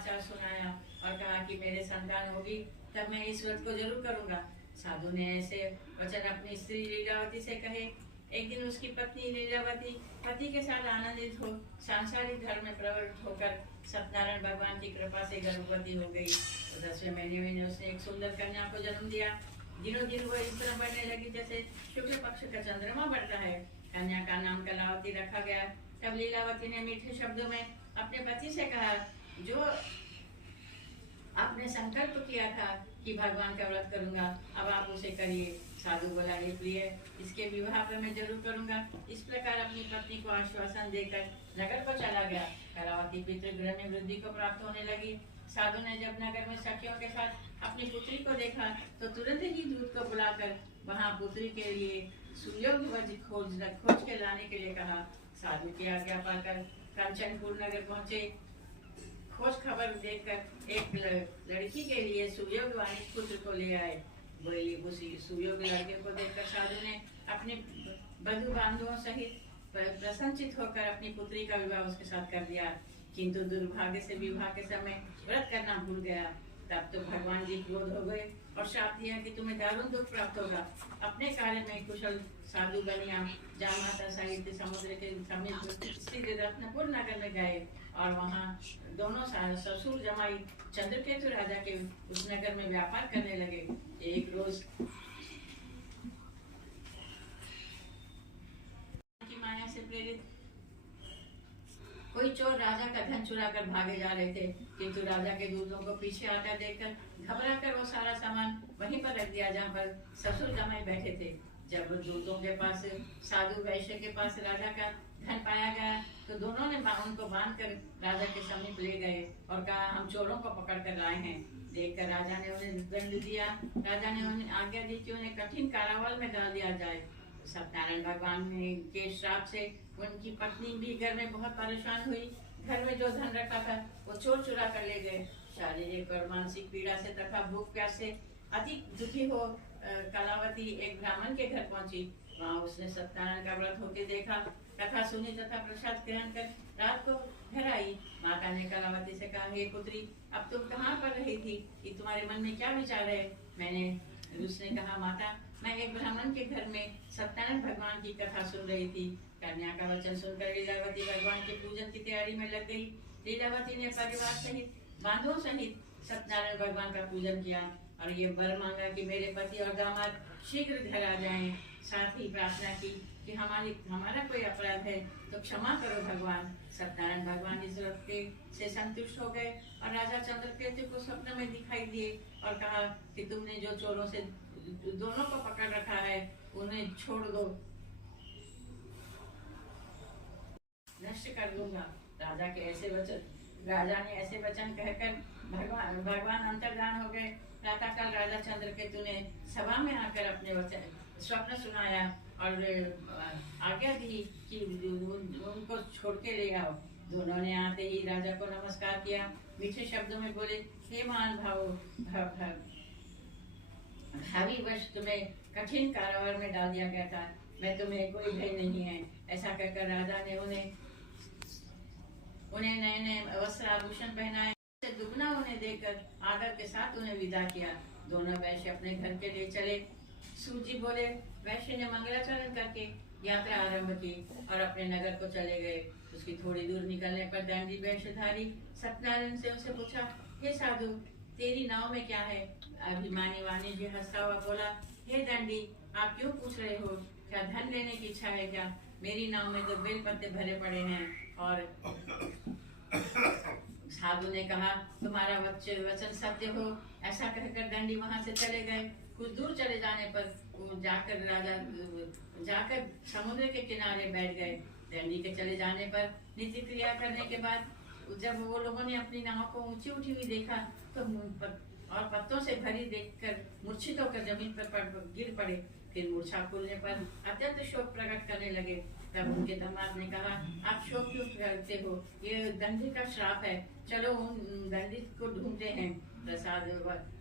समाचार सुनाया और कहा कि मेरे संतान होगी तब मैं इस व्रत को जरूर करूंगा। साधु ने ऐसे वचन अपनी स्त्री लीलावती से कहे। एक दिन उसकी पत्नी लीलावती पति के साथ आनंदित हो सांसारिक धर्म में प्रवृत्त होकर सत्यनारायण भगवान की कृपा से गर्भवती हो गई। तो 10वें महीने में उसने एक सुंदर कन्या को जन्म दिया। दिनों दिन वो इस तरह बढ़ने लगी जैसे शुक्ल पक्ष का चंद्रमा बढ़ता है। कन्या का नाम कलावती रखा गया। तब लीलावती ने मीठे शब्दों में अपने पति से कहा, जो आपने संकल्प किया था कि भगवान का व्रत करूंगा, अब आप उसे करिए। साधु बोला, हे प्रिय, इसके विवाह पर मैं जरूर करूंगा। इस प्रकार अपनी पत्नी को आश्वासन देकर नगर को चला गया। कलावती पितृगृह में वृद्धि को प्राप्त होने लगी। साधु ने जब नगर में सखियों के साथ अपनी पुत्री को देखा तो तुरंत ही दूत को बुलाकर वहां पुत्री के लिए सुयोग्य वज्र खोज के लाने के लिए कहा। साधु की आज्ञा पाकर कंचनपुर नगर पहुंचे। खोज खबर देखकर एक लड़की के लिए सुयोग्य वाणिज्य पुत्र को ले आए। वही उसी सुयोग्य लड़के को देखकर साधु ने अपने बंधु बांधवों सहित प्रसन्नचित होकर अपनी पुत्री का विवाह उसके साथ कर दिया। किंतु दुर्भाग्य से विवाह के समय व्रत करना भूल गया। तब तो भगवान जी क्रोध हो गए और शाप दिया कि तुम्हें दारुण दुख प्राप्त होगा। अपने कार्य में कुशल साधु बनिया जामाता साहित्य समुद्र के समीप स्थित रत्नपुर नगर में गए और वहाँ दोनों ससुर जमाई चंद्रकेतु राजा के उस नगर में व्यापार करने लगे। एक रोज की माया से प्रेरित कोई चोर राजा का धन चुरा कर भागे जा रहे थे, किंतु राजा के दूतों को पीछे आता देखकर घबराकर वो सारा सामान वहीं पर रख दिया जहाँ पर ससुर जमाई बैठे थे। जब दूतों के पास साधु वैश्य के पास राजा का धन पाया गया तो दोनों ने उनको बांध कर राजा के समीप ले गए और कहा, हम चोरों को पकड़ कर लाए हैं। देखकर राजा ने उन्हें दंड दिया। राजा ने उन्हें आज्ञा दी कि उन्हें कठिन कारावास में डाल दिया जाए। सत्यनारायण भगवान के श्राप से उनकी पत्नी भी घर में बहुत परेशान हुई। घर में जो धन रखा था वो चोर चुरा कर ले गए। शारीरिक और मानसिक पीड़ा से तथा भूख प्यास से अधिक दुखी हो कलावती एक ब्राह्मण के घर पहुंची। वहाँ उसने सत्यनारायण का व्रत होते देखा, कथा सुनी तथा प्रसाद ग्रहण कर रात को घर आई। माता ने कलावती से कहा, हे पुत्री, अब तुम कहाँ पर रही थी कि तुम्हारे मन में क्या विचार है? उसने कहा, माता, मैं एक ब्राह्मण के घर में सत्यनारायण भगवान की कथा सुन रही थी। कन्या का वचन सुनकर लीलावती भगवान के पूजन की तैयारी में लग गई। लीलावती ने परिवार सहित बांधवों सहित सत्यनारायण भगवान का पूजन किया और ये वर मांगा कि मेरे पति और दामाद शीघ्र घर आ जाएं। साथ ही प्रार्थना की कि हमारा कोई अपराध है तो क्षमा करो भगवान। सत्यनारायण भगवान इस व्रत से संतुष्ट हो गए और राजा चंद्रकेतु को स्वप्न में दिखाई दिए और कहा कि तुमने जो चोरों से दोनों को पकड़ रखा है उन्हें छोड़ दो, नष्ट कर दूंगा। राजा ने ऐसे वचन कहकर भगवान अंतर्धान हो गए। प्रातःकाल राजा चंद्रकेतु ने सभा में आकर अपने वचन स्वप्न सुनाया और आज्ञा दी कि उनको छोड़ के ले आओ। दोनों ने आते ही राजा को नमस्कार किया। मीठे शब्दों में बोले, हे महान भावी वर्ष तुम्हें कठिन कारावार में डाल दिया गया था, मैं तुम्हें कोई भय नहीं है। ऐसा कहकर राजा ने उन्हें नए नए वस्त्र आभूषण पहनाए। दुगना उन्हें देकर आदर के साथ उन्हें विदा किया। दोनों वैश्य अपने घर के लिए चले। सूजी बोले, वैश्य ने मंगलाचरण करके यात्रा आरंभ की और अपने नगर को चले गए। उसकी थोड़ी दूर निकलने पर दंडी वेशधारी सत्यनारायण से उसे पूछा, हे साधु, तेरी नाव में क्या है? अभिमानी वाणिज्य हंसता हुआ बोला, हे दंडी, आप क्यों पूछ रहे हो? क्या धन लेने की इच्छा है क्या? मेरी नाव में तो बेल पत्ते भरे पड़े हैं। और साधु ने कहा, तुम्हारा वचन सत्य हो। ऐसा कहकर दंडी वहां से चले गए। कुछ दूर चले जाने पर जाकर समुद्र के किनारे बैठ गए। दंडी के चले जाने पर नित्य क्रिया करने के बाद जब वो लोगों ने अपनी नाव को ऊंची उठी हुई देखा तो और पत्तों से भरी देखकर मूर्छित होकर जमीन पर गिर पड़े। फिर मूर्छा खुलने पर अत्यंत शोक प्रकट करने लगे। तब उनके दामाद ने कहा, आप शोक क्यों करते हो? ये दंडी का श्राप है, चलो उन दंडी को ढूंढते हैं। प्रसाद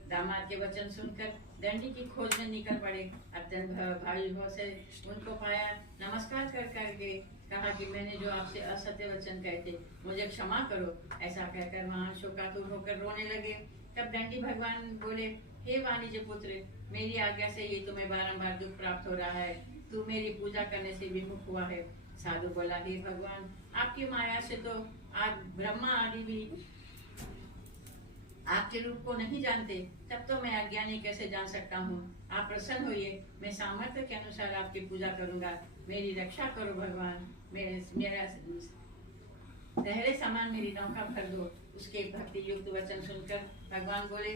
दामाद के वचन सुनकर दंडी की खोज में निकल पड़े। अत्यंत भावी भाव से उनको पाया, नमस्कार कर करके कहा कि मैंने जो आपसे असत्य वचन कहे थे मुझे क्षमा करो। ऐसा कहकर वहां शोकातुर होकर रोने लगे। तब दंडी भगवान बोले, हे वाणिज्य पुत्र, मेरी आज्ञा से ये तुम्हें बारंबार दुख प्राप्त हो रहा है। तू मेरी पूजा करने से विमुख हुआ है। साधु बोला, हे भगवान, आपकी माया से तो आज ब्रह्मा आदि भी आपके रूप को नहीं जानते, तब तो मैं अज्ञानी कैसे जान सकता हूँ। आप प्रसन्न होइए, मैं सामर्थ्य के अनुसार आपकी पूजा करूंगा। मेरी रक्षा करो भगवान, मेरा तहरे समान मेरी नौका भर दो। उसके भक्ति युक्त वचन सुनकर भगवान बोले,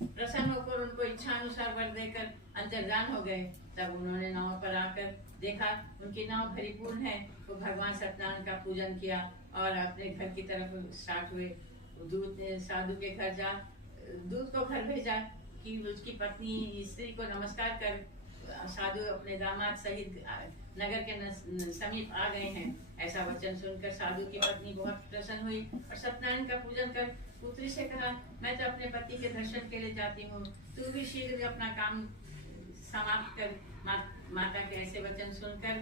प्रसन्न होकर उनको इच्छा अनुसार वर देकर अंतर्धान हो गए। तब उन्होंने नाव पर आकर देखा उनकी नाव भरीपूर्ण है। वो भगवान सत्यनारायण का पूजन किया और अपने घर की तरफ स्टार्ट हुए। दूत ने साधु के घर जा दूत को घर भेजा कि उसकी पत्नी स्त्री को नमस्कार कर साधु अपने दामाद सहित नगर के समीप आ गए हैं। ऐसा वचन सुनकर साधु की पत्नी बहुत प्रसन्न हुई और सत्यनारायण का पूजन कर पुत्री से कहा, मैं तो अपने पति के दर्शन के लिए जाती हूँ, तू भी शीघ्र अपना काम समाप्त कर। माता के ऐसे वचन सुनकर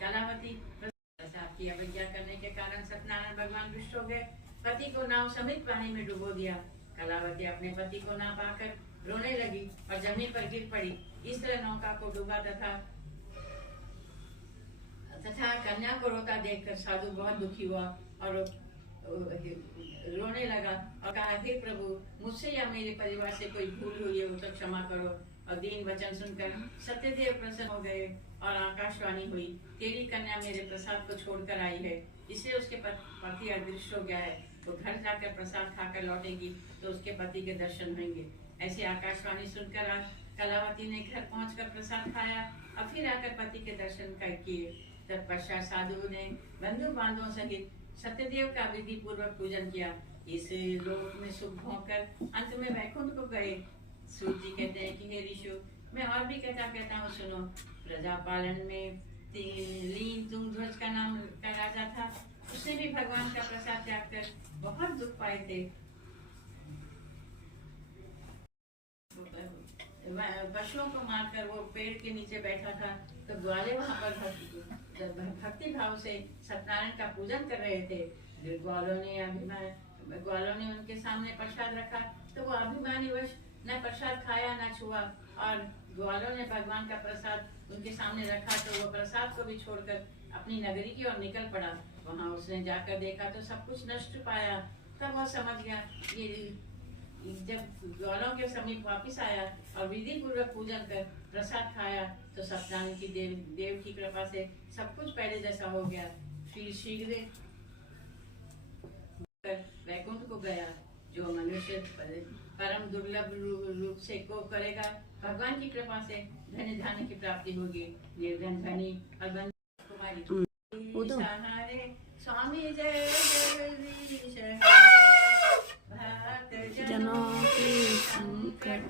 कलावती प्रसाद की अवज्ञा करने के कारण सत्यनारायण भगवान रुष्ट हो गए। पति को नाव समेत पानी में डुबो दिया। कलावती अपने पति को ना पाकर रोने लगी और जमीन पर गिर पड़ी। इस तरह नौका को डूबा तथा कन्या को रोता देखकर साधु बहुत दुखी हुआ और रोने लगा और कहा, हे प्रभु, मुझसे या मेरे परिवार से कोई भूल हुई है तो क्षमा करो। और दीन वचन सुनकर सत्यदेव प्रसन्न हो गए और आकाशवाणी हुई, तेरी कन्या मेरे प्रसाद को छोड़कर आई है, इसलिए उसके पति अदृश्य हो गया है। वो घर जाकर प्रसाद खाकर लौटेगी तो उसके पति के दर्शन होंगे। ऐसी आकाशवाणी सुनकर कलावती ने घर पहुंचकर प्रसाद खाया और फिर आकर पति के दर्शन किए। तत्पश्चात साधु ने बंधु बांधवों सहित सत्यदेव का विधि पूर्वक पूजन किया। इस लोक में सुख भोगकर अंत में वैकुंठ को गए। सूत जी कहते हैं कि हे ऋषि, मैं और भी कहता हूँ, सुनो। प्रजापालन में लीन तुंगध्वज का नाम का राजा था। उसने भी भगवान का प्रसाद त्याग कर बहुत दुख पाए थे। पशुओं को मारकर वो पेड़ के नीचे बैठा था तो ग्वाले वहां पर भक्ति भाव से सत्यनारायण का पूजन कर रहे थे। ग्वालों ने उनके सामने प्रसाद रखा तो वो अभिमानी वश न प्रसाद खाया न छुआ, और ग्वालों ने भगवान का प्रसाद उनके सामने रखा तो वो प्रसाद को भी छोड़कर अपनी नगरी की ओर निकल पड़ा। वहां उसने जाकर देखा तो सब कुछ नष्ट पाया। तब वो समझ गया। ये जब ग्वालों के समीप वापिस आया और विधि पूर्वक पूजन कर प्रसाद खाया तो सत्यनारायण की देव की कृपा से सब कुछ पहले जैसा हो गया। फिर शीघ्र वैकुंठ को गया। जो मनुष्य परम दुर्लभ रूप से को करेगा, भगवान की कृपा से धन धान्य की प्राप्ति होगी। निर्धन धनी और बंधु कुमारी सहारे स्वामी जय जगदीश जनों की संकट